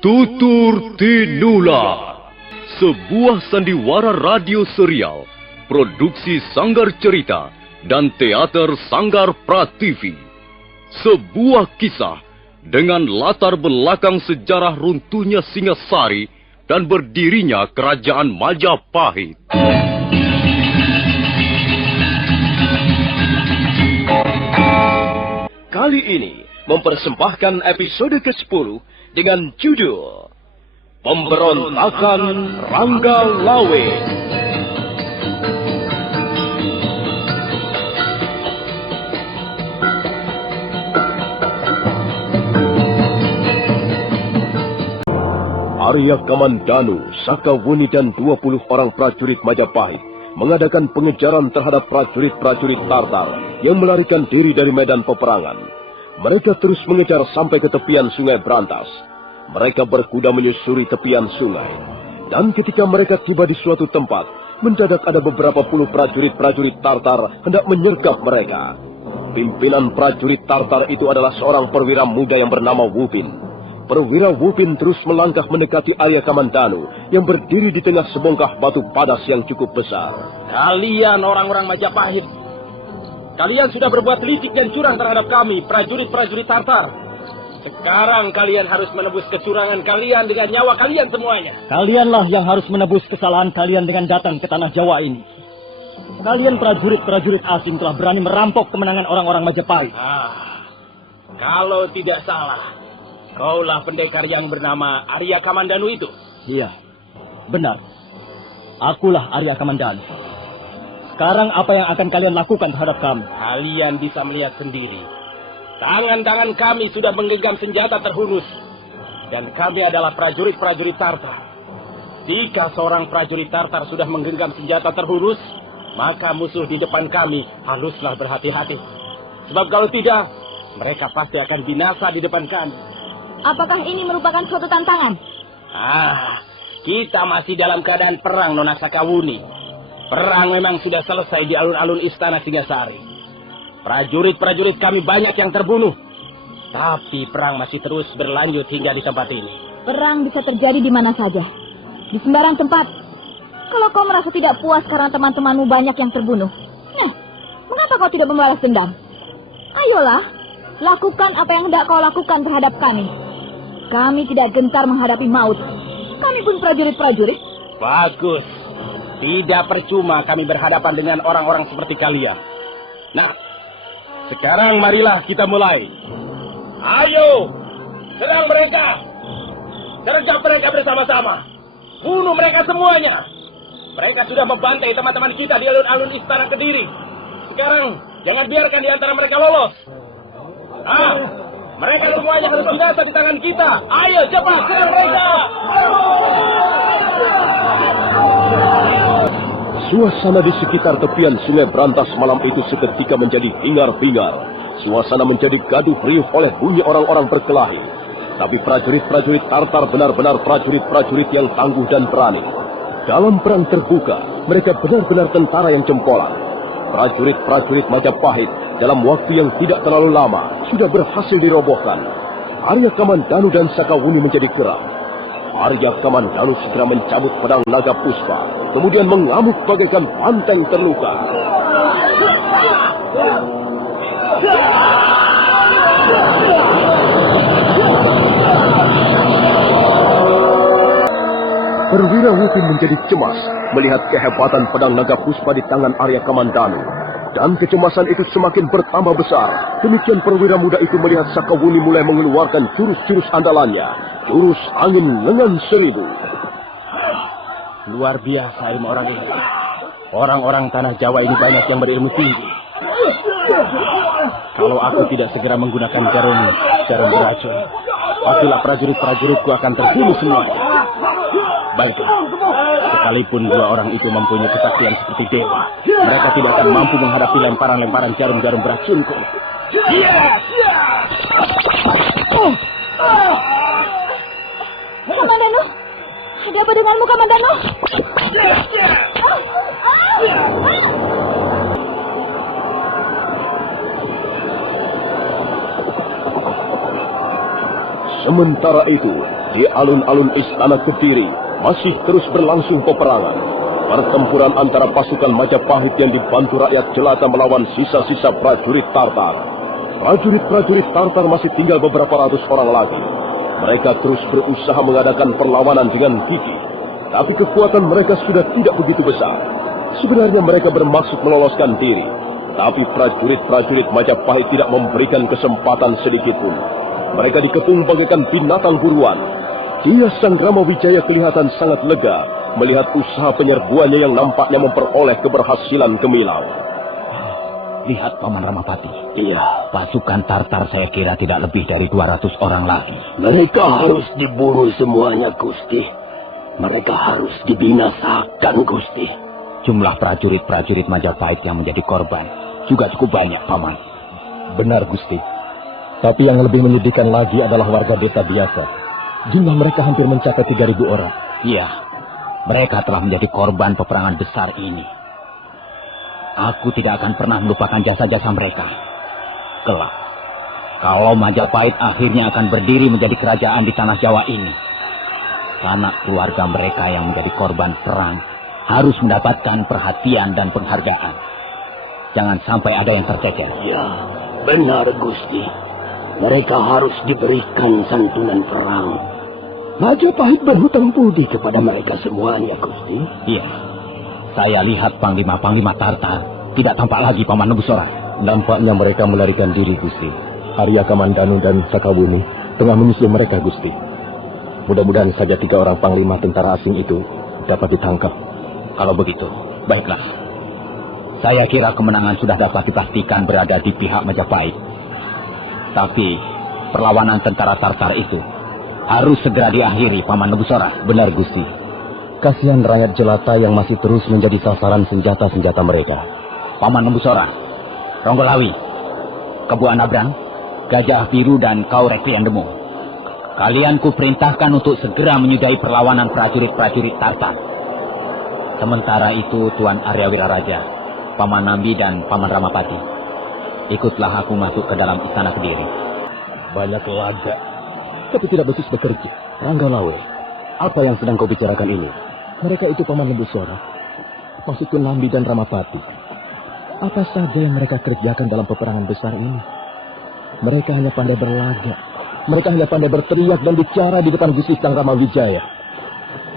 Tutur Tinula, sebuah sandiwara radio serial, produksi Sanggar Cerita dan Teater Sanggar Prativi. Sebuah kisah dengan latar belakang sejarah runtuhnya Singasari dan berdirinya Kerajaan Majapahit. Kali ini mempersembahkan episode ke-10 dengan judul Pemberontakan Rangga Lawe. Arya Kamandanu, Sakawuni dan 20 orang prajurit Majapahit mengadakan pengejaran terhadap prajurit-prajurit Tartar yang melarikan diri dari medan peperangan. Mereka terus mengejar sampai ke tepian Sungai Brantas. Mereka berkuda menyusuri tepian sungai. Dan ketika mereka tiba di suatu tempat, mendadak ada beberapa puluh prajurit-prajurit Tartar hendak menyergap mereka. Pimpinan prajurit Tartar itu adalah seorang perwira muda yang bernama Wupin. Perwira Wupin terus melangkah mendekati Arya Kamandanu yang berdiri di tengah sebongkah batu padas yang cukup besar. Kalian orang-orang Majapahit, kalian sudah berbuat licik dan curang terhadap kami, prajurit-prajurit Tartar. Sekarang kalian harus menebus kecurangan kalian dengan nyawa kalian semuanya. Kalianlah yang harus menebus kesalahan kalian dengan datang ke tanah Jawa ini. Kalian prajurit-prajurit asing telah berani merampok kemenangan orang-orang Majapahit. Kalau tidak salah, kaulah pendekar yang bernama Arya Kamandanu itu. Iya, benar. Akulah Arya Kamandanu. Sekarang apa yang akan kalian lakukan terhadap kami? Kalian bisa melihat sendiri. Tangan-tangan kami sudah menggenggam senjata terhunus. Dan kami adalah prajurit-prajurit Tartar. Jika seorang prajurit Tartar sudah menggenggam senjata terhunus, maka musuh di depan kami haruslah berhati-hati. Sebab kalau tidak, mereka pasti akan binasa di depan kami. Apakah ini merupakan suatu tantangan? Kita masih dalam keadaan perang, Nona Sakawuni. Perang memang sudah selesai di alun-alun istana Singasari. Prajurit-prajurit kami banyak yang terbunuh. Tapi perang masih terus berlanjut hingga di tempat ini. Perang bisa terjadi di mana saja. Di sembarang tempat. Kalau kau merasa tidak puas karena teman-temanmu banyak yang terbunuh, mengapa kau tidak membalas dendam? Ayolah, lakukan apa yang hendak kau lakukan terhadap kami. Kami tidak gentar menghadapi maut. Kami pun prajurit-prajurit. Bagus. Tidak percuma kami berhadapan dengan orang-orang seperti kalian. Nah, sekarang marilah kita mulai. Ayo, serang mereka. Sergap mereka bersama-sama. Bunuh mereka semuanya. Mereka sudah membantai teman-teman kita di alun-alun istana Kediri. Sekarang, jangan biarkan di antara mereka lolos. Mereka semuanya harus binasa di tangan kita. Ayo, cepat, serang mereka. Suasana di sekitar tepian Sungai Brantas malam itu seketika menjadi hingar-bingar. Suasana menjadi gaduh riuh oleh bunyi orang-orang berkelahi. Tapi prajurit-prajurit Tartar benar-benar prajurit-prajurit yang tangguh dan berani. Dalam perang terbuka, mereka benar-benar tentara yang jempolan. Prajurit-prajurit Majapahit dalam waktu yang tidak terlalu lama sudah berhasil dirobohkan. Arya Kamandanu dan Sakawuni menjadi geram. Arya Kamandanu segera mencabut pedang naga puspa, kemudian mengamuk bagaikan banteng terluka. Perwira Wupin menjadi cemas melihat kehebatan pedang naga puspa di tangan Arya Kamandanu. Dan kecemasan itu semakin bertambah besar. Demikian perwira muda itu melihat Sakawuni mulai mengeluarkan jurus-jurus andalannya. Jurus angin lengan seribu. Luar biasa ilmu orang ini. Orang-orang tanah Jawa ini banyak yang berilmu tinggi. Kalau aku tidak segera menggunakan jarum beracun, pastilah prajurit-prajuritku akan terbunuh semua. Baiklah, sekalipun dua orang itu mempunyai kesaktian seperti dewa, mereka tidak akan mampu menghadapi lemparan-lemparan jarum-jarum beracunku. Kamandanu, ada apa denganmu, Kamandanu? Sementara itu, Di alun-alun istana Kediri masih terus berlangsung peperangan. Pertempuran antara pasukan Majapahit yang dibantu rakyat jelata melawan sisa-sisa prajurit Tartar. Prajurit-prajurit Tartar masih tinggal beberapa ratus orang lagi. Mereka terus berusaha mengadakan perlawanan dengan gigih. Tapi kekuatan mereka sudah tidak begitu besar. Sebenarnya mereka bermaksud meloloskan diri. Tapi prajurit-prajurit Majapahit tidak memberikan kesempatan sedikitpun. Mereka dikepung bagaikan binatang buruan. Dia Sang Ramawijaya kelihatan sangat lega melihat usaha penyerbuannya yang nampaknya memperoleh keberhasilan gemilang. Lihat Paman Ramapati. Iya. Pasukan Tartar saya kira tidak lebih dari 200 orang lagi. Mereka harus dibunuh semuanya, Gusti. Mereka harus dibinasakan, Gusti. Jumlah prajurit-prajurit Majapahit yang menjadi korban juga cukup banyak, Paman. Benar, Gusti. Tapi yang lebih menyedihkan lagi adalah warga desa biasa. Jumlah mereka hampir mencapai 3.000 orang. Iya, mereka telah menjadi korban peperangan besar ini. Aku tidak akan pernah melupakan jasa-jasa mereka. Kelak, kalau Majapahit akhirnya akan berdiri menjadi kerajaan di tanah Jawa ini, sanak keluarga mereka yang menjadi korban perang harus mendapatkan perhatian dan penghargaan. Jangan sampai ada yang tercecer. Ya, benar, Gusti. Mereka harus diberikan santunan perang. Majapahit berhutang budi kepada mereka semuanya, Gusti. Iya, saya lihat panglima-panglima Tartar tidak tampak lagi, Paman Nebusora. Nampaknya mereka melarikan diri, Gusti. Arya Kamandanu dan Sakawuni tengah menyusul mereka, Gusti. Mudah-mudahan saja 3 orang panglima tentara asing itu dapat ditangkap. Kalau begitu, baiklah. Saya kira kemenangan sudah dapat dipastikan berada di pihak Majapahit. Tapi perlawanan tentara Tartar itu harus segera diakhiri, Paman Nebusora. Benar, Gusti. Kasihan rakyat jelata yang masih terus menjadi sasaran senjata-senjata mereka. Paman Nebusora, Ronggolawi, Kebu Anabrang, Gajah Biru dan kau Reklian Demung. Kalian kuperintahkan untuk segera menyudahi perlawanan prajurit-prajurit Tartar. Sementara itu Tuan Arya Wiraraja, Paman Nambi dan Paman Ramapati, ikutlah aku masuk ke dalam istana Kediri. Banyak laga, tapi tidak becus bekerja. Ranggalawe, apa yang sedang kau bicarakan ini? Mereka itu Paman Nebusora, maksudku Nambi dan Ramapati. Apa saja yang mereka kerjakan dalam peperangan besar ini? Mereka hanya pandai berlaga. Mereka hanya pandai berteriak dan bicara di depan Gusti Sang Ramawijaya.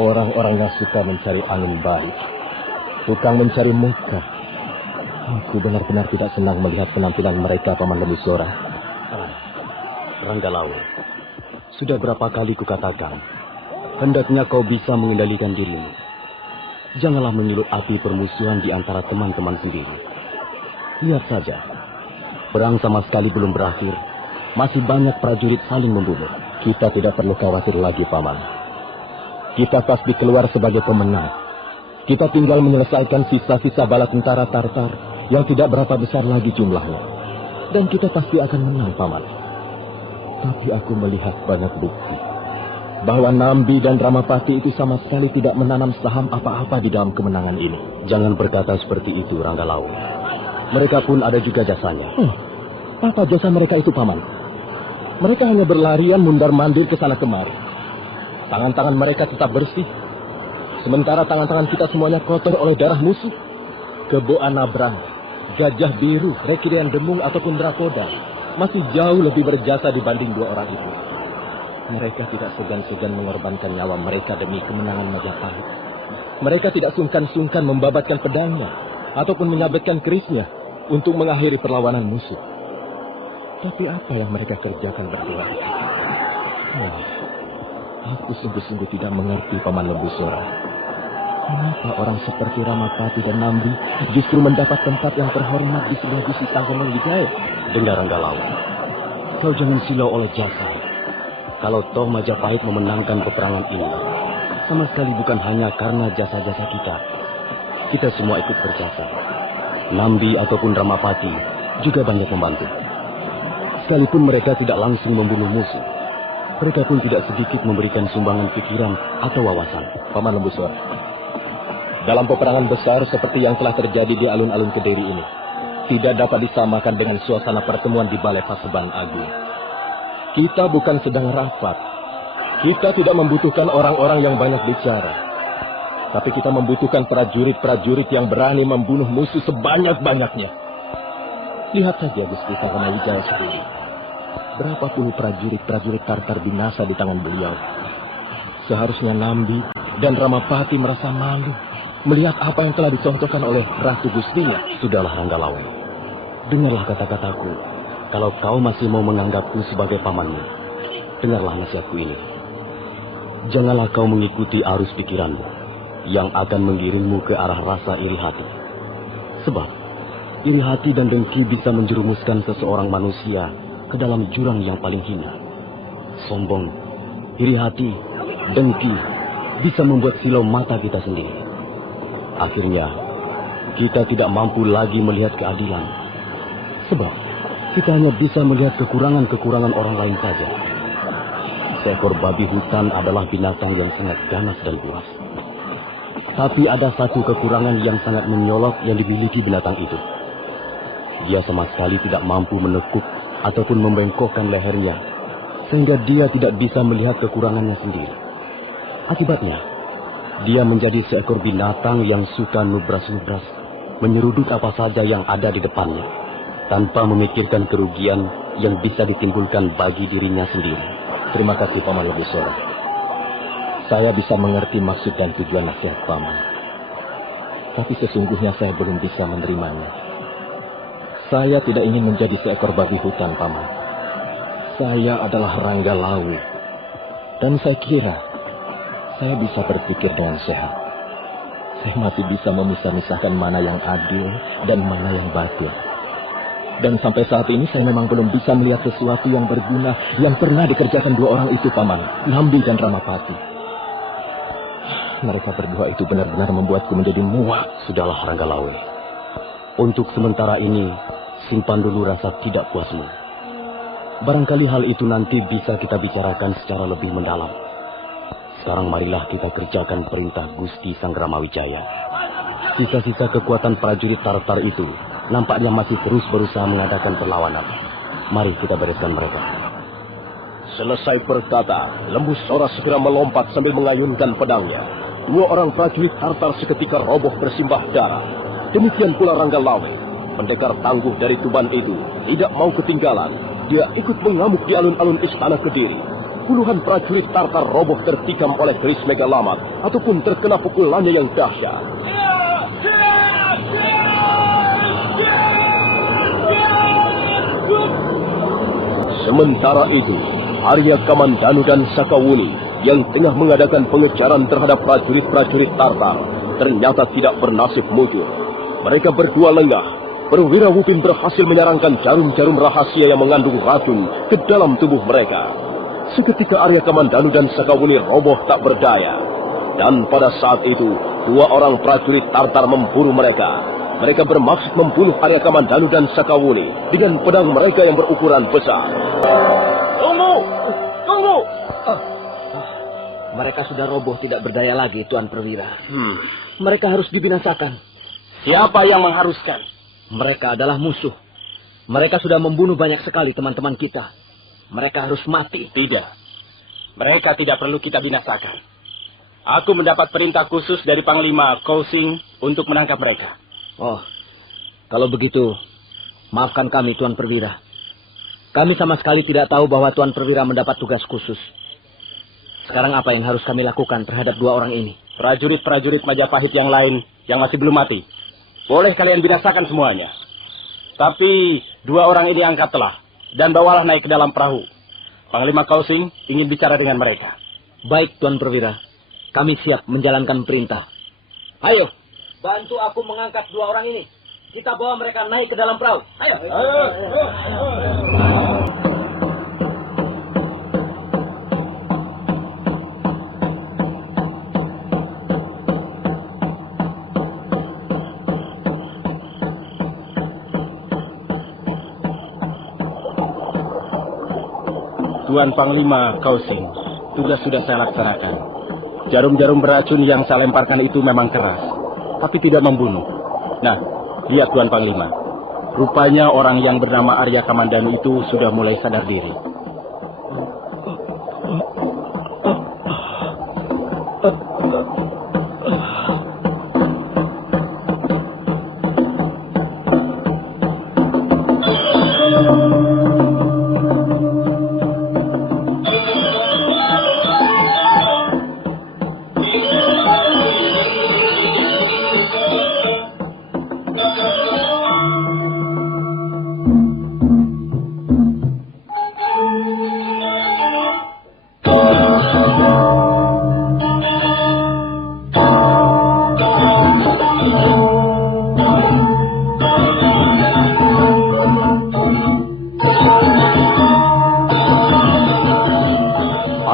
Orang-orang yang suka mencari angin baik, tukang mencari muka. Aku benar-benar tidak senang melihat penampilan mereka, Paman Nebusora. Ranggalawe, sudah berapa kali kukatakan, hendaknya kau bisa mengendalikan dirimu. Janganlah menyulut api permusuhan di antara teman-teman sendiri. Lihat saja, perang sama sekali belum berakhir. Masih banyak prajurit saling membunuh. Kita tidak perlu khawatir lagi, Paman. Kita pasti keluar sebagai pemenang. Kita tinggal menyelesaikan sisa-sisa bala tentara Tartar yang tidak berapa besar lagi jumlahnya. Dan kita pasti akan menang, Paman. Tapi aku melihat banyak bukti bahwa Nambi dan Ramapati itu sama sekali tidak menanam saham apa-apa di dalam kemenangan ini. Jangan berkata seperti itu, Ranggalawe. Mereka pun ada juga jasanya. Apa jasa mereka itu, Paman? Mereka hanya berlarian mundar-mandir ke sana kemari. Tangan-tangan mereka tetap bersih, sementara tangan-tangan kita semuanya kotor oleh darah musuh. Kebo Anabrang, Gajah Biru, Reklian Demung ataupun Drakoda masih jauh lebih berjasa dibanding 2 orang itu. Mereka tidak segan-segan mengorbankan nyawa mereka demi kemenangan Majapahit. Mereka tidak sungkan-sungkan membabatkan pedangnya ataupun menyabetkan kerisnya untuk mengakhiri perlawanan musuh. Tapi apa yang mereka kerjakan berdua? Aku sungguh-sungguh tidak mengerti, Paman Nebusora. Kenapa orang seperti Ramapati dan Nambi justru mendapat tempat yang terhormat di sebelah Gusti Sang Ramawijaya? Dengar, Ranggalawe, kau jangan silau oleh jasa. Kalau toh Majapahit memenangkan peperangan ini, sama sekali bukan hanya karena jasa-jasa kita. Kita semua ikut berjasa. Nambi ataupun Ramapati juga banyak membantu. Sekalipun mereka tidak langsung membunuh musuh, mereka pun tidak sedikit memberikan sumbangan pikiran atau wawasan. Paman Nebusora, dalam peperangan besar seperti yang telah terjadi di alun-alun Kediri ini, tidak dapat disamakan dengan suasana pertemuan di Balai Paseban Agung. Kita bukan sedang rapat, Kita tidak membutuhkan orang-orang yang banyak bicara. Tapi kita membutuhkan prajurit-prajurit yang berani membunuh musuh sebanyak-banyaknya. Lihat saja Gusti Karnawijaya sendiri. Berapa puluh prajurit-prajurit Tartar binasa di tangan beliau. Seharusnya Nambi dan Ramapati merasa malu melihat apa yang telah dicontohkan oleh Ratu Gustinya. Sudahlah Ranggalawe, dengarlah kata-kataku. Kalau kau masih mau menganggapku sebagai pamanmu, dengarlah nasihatku ini. Janganlah kau mengikuti arus pikiranmu yang akan mengiringmu ke arah rasa iri hati. Sebab iri hati dan dengki bisa menjerumuskan seseorang manusia ke dalam jurang yang paling hina. Sombong, iri hati, dengki bisa membuat silau mata kita sendiri. Akhirnya, kita tidak mampu lagi melihat keadilan. Sebab, kita hanya bisa melihat kekurangan-kekurangan orang lain saja. Seekor babi hutan adalah binatang yang sangat ganas dan buas. Tapi ada satu kekurangan yang sangat menyolok yang dimiliki binatang itu. Dia sama sekali tidak mampu menekuk ataupun membengkokkan lehernya, sehingga dia tidak bisa melihat kekurangannya sendiri. Akibatnya, dia menjadi seekor binatang yang suka nubras-nubras, menyeruduk apa saja yang ada di depannya, tanpa memikirkan kerugian yang bisa ditimbulkan bagi dirinya sendiri. Terima kasih Paman Lebusora. Saya bisa mengerti maksud dan tujuan nasihat Paman. Tapi sesungguhnya saya belum bisa menerimanya. Saya tidak ingin menjadi seekor babi hutan, Paman. Saya adalah Ranggalawe. Dan saya kira saya bisa berpikir dengan sehat. Saya masih bisa memisah-misahkan mana yang adil dan mana yang batil. Dan sampai saat ini saya memang belum bisa melihat sesuatu yang berguna yang pernah dikerjakan dua orang itu, Paman, Nambi dan Ramapati. Mereka berdua itu benar-benar membuatku menjadi muak. Sudahlah Ranggalawe. Untuk sementara ini, simpan dulu rasa tidak puasmu. Barangkali hal itu nanti bisa kita bicarakan secara lebih mendalam. Sekarang marilah kita kerjakan perintah Gusti Sang Ramawijaya. Sisa-sisa kekuatan prajurit Tartar itu nampaknya masih terus berusaha mengadakan perlawanan. Mari kita bereskan mereka. Selesai berkata, Lembu Sora segera melompat sambil mengayunkan pedangnya. Dua orang prajurit Tartar seketika roboh bersimbah darah. Demikian pula Ranggalawe. Pendekar tangguh dari Tuban itu tidak mau ketinggalan. Dia ikut mengamuk di alun-alun istana Kediri. Puluhan prajurit Tartar roboh tertikam oleh keris Megalamat ataupun terkena pukulannya yang dahsyat. Sementara itu, Arya Kamandanu dan Sakawuni yang tengah mengadakan pengejaran terhadap prajurit-prajurit Tartar ternyata tidak bernasib mujur. Mereka berdua lengah. Perwira Wupin berhasil menyarangkan jarum-jarum rahasia yang mengandung racun ke dalam tubuh mereka. Seketika Arya Kamandanu dan Sakawuni roboh tak berdaya. Dan pada saat itu, dua orang prajurit Tartar memburu mereka. Mereka bermaksud membunuh Arya Kamandanu dan Sakawuni dengan pedang mereka yang berukuran besar. Tunggu! Tunggu! Mereka sudah roboh tidak berdaya lagi, Tuan Perwira. Mereka harus dibinasakan. Siapa yang mengharuskan? Mereka adalah musuh. Mereka sudah membunuh banyak sekali teman-teman kita. Mereka harus mati. Tidak. Mereka tidak perlu kita binasakan. Aku mendapat perintah khusus dari Panglima Kousing untuk menangkap mereka. Oh, kalau begitu, maafkan kami, Tuan Perwira. Kami sama sekali tidak tahu bahwa Tuan Perwira mendapat tugas khusus. Sekarang apa yang harus kami lakukan terhadap dua orang ini? Prajurit-prajurit Majapahit yang lain yang masih belum mati, boleh kalian binasakan semuanya. Tapi dua orang ini angkatlah dan bawalah naik ke dalam perahu. Panglima Kousing ingin bicara dengan mereka. Baik, Tuan Perwira. Kami siap menjalankan perintah. Ayo, bantu aku mengangkat dua orang ini. Kita bawa mereka naik ke dalam perahu. Ayo. Tuan Panglima Kousing, tugas sudah saya laksanakan. Jarum-jarum beracun yang saya lemparkan itu memang keras, tapi tidak membunuh. Nah, lihat Tuan Panglima. Rupanya orang yang bernama Arya Kamandanu itu sudah mulai sadar diri.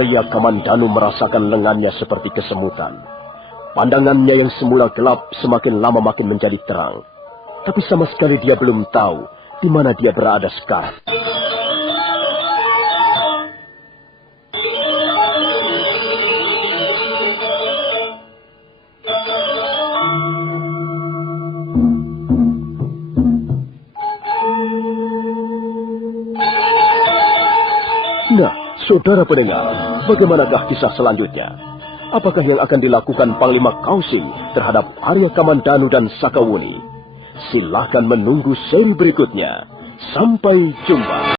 Arya Kamandanu merasakan lengannya seperti kesemutan. Pandangannya yang semula gelap semakin lama makin menjadi terang. Tapi sama sekali dia belum tahu di mana dia berada sekarang. Nah, saudara pendengar, bagaimanakah kisah selanjutnya? Apakah yang akan dilakukan Panglima Kausim terhadap Arya Kamandanu dan Sakawuni? Silahkan menunggu seri berikutnya. Sampai jumpa.